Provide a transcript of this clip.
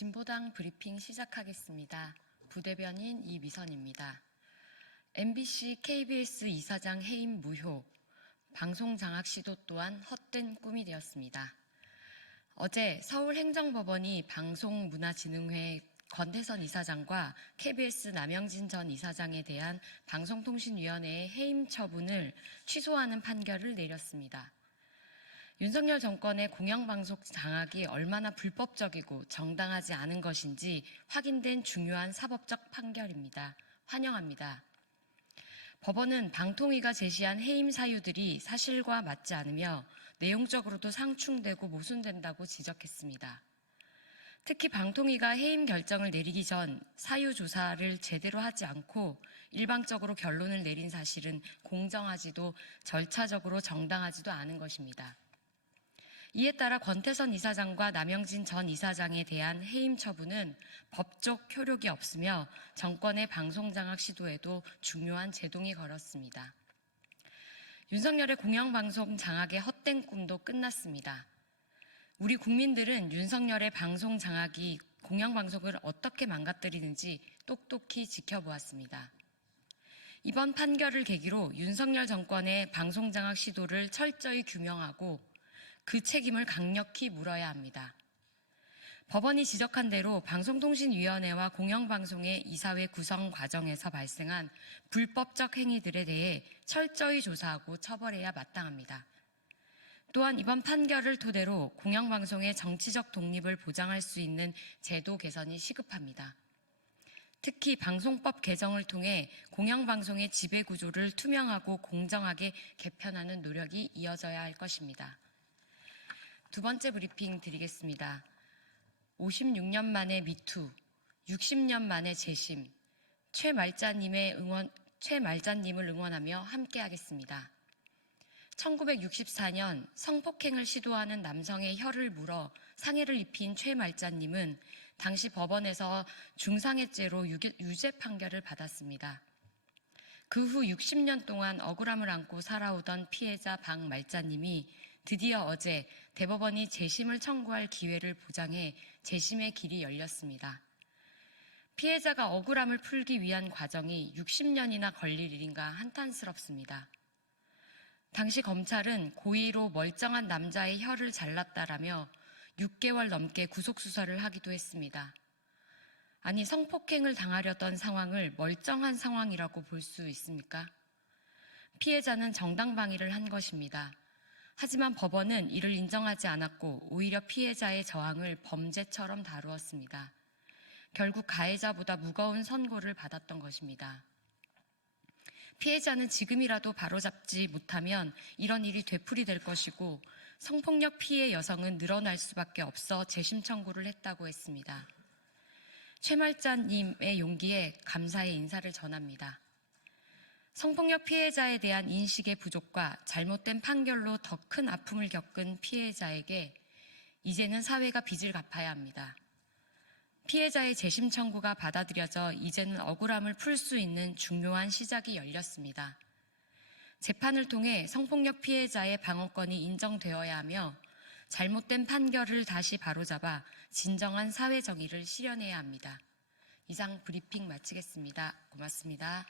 진보당 브리핑 시작하겠습니다. 부대변인 이미선입니다. MBC, KBS 이사장 해임 무효, 방송 장악 시도 또한 헛된 꿈이 되었습니다. 어제 서울행정법원이 방송문화진흥회 권태선 이사장과 KBS 남영진 전 이사장에 대한 방송통신위원회의 해임 처분을 취소하는 판결을 내렸습니다. 윤석열 정권의 공영방송 장악이 얼마나 불법적이고 정당하지 않은 것인지 확인된 중요한 사법적 판결입니다. 환영합니다. 법원은 방통위가 제시한 해임 사유들이 사실과 맞지 않으며 내용적으로도 상충되고 모순된다고 지적했습니다. 특히 방통위가 해임 결정을 내리기 전 사유 조사를 제대로 하지 않고 일방적으로 결론을 내린 사실은 공정하지도 절차적으로 정당하지도 않은 것입니다. 이에 따라 권태선 이사장과 남영진 전 이사장에 대한 해임 처분은 법적 효력이 없으며 정권의 방송장악 시도에도 중요한 제동이 걸었습니다. 윤석열의 공영방송 장악의 헛된 꿈도 끝났습니다. 우리 국민들은 윤석열의 방송 장악이 공영방송을 어떻게 망가뜨리는지 똑똑히 지켜보았습니다. 이번 판결을 계기로 윤석열 정권의 방송 장악 시도를 철저히 규명하고 그 책임을 강력히 물어야 합니다. 법원이 지적한 대로 방송통신위원회와 공영방송의 이사회 구성 과정에서 발생한 불법적 행위들에 대해 철저히 조사하고 처벌해야 마땅합니다. 또한 이번 판결을 토대로 공영방송의 정치적 독립을 보장할 수 있는 제도 개선이 시급합니다. 특히 방송법 개정을 통해 공영방송의 지배구조를 투명하고 공정하게 개편하는 노력이 이어져야 할 것입니다. 두 번째 브리핑 드리겠습니다. 56년 만에 미투, 60년 만에 재심, 최말자님을 응원하며 함께하겠습니다. 1964년 성폭행을 시도하는 남성의 혀를 물어 상해를 입힌 최말자님은 당시 법원에서 중상해죄로 유죄 판결을 받았습니다. 그 후 60년 동안 억울함을 안고 살아오던 피해자 박말자님이 드디어 어제 대법원이 재심을 청구할 기회를 보장해 재심의 길이 열렸습니다. 피해자가 억울함을 풀기 위한 과정이 60년이나 걸릴 일인가 한탄스럽습니다. 당시 검찰은 고의로 멀쩡한 남자의 혀를 잘랐다라며 6개월 넘게 구속수사를 하기도 했습니다. 아니, 성폭행을 당하려던 상황을 멀쩡한 상황이라고 볼 수 있습니까? 피해자는 정당방위를 한 것입니다. 하지만 법원은 이를 인정하지 않았고 오히려 피해자의 저항을 범죄처럼 다루었습니다. 결국 가해자보다 무거운 선고를 받았던 것입니다. 피해자는 지금이라도 바로잡지 못하면 이런 일이 되풀이될 것이고 성폭력 피해 여성은 늘어날 수밖에 없어 재심 청구를 했다고 했습니다. 최말자님의 용기에 감사의 인사를 전합니다. 성폭력 피해자에 대한 인식의 부족과 잘못된 판결로 더 큰 아픔을 겪은 피해자에게 이제는 사회가 빚을 갚아야 합니다. 피해자의 재심 청구가 받아들여져 이제는 억울함을 풀 수 있는 중요한 시작이 열렸습니다. 재판을 통해 성폭력 피해자의 방어권이 인정되어야 하며 잘못된 판결을 다시 바로잡아 진정한 사회 정의를 실현해야 합니다. 이상 브리핑 마치겠습니다. 고맙습니다.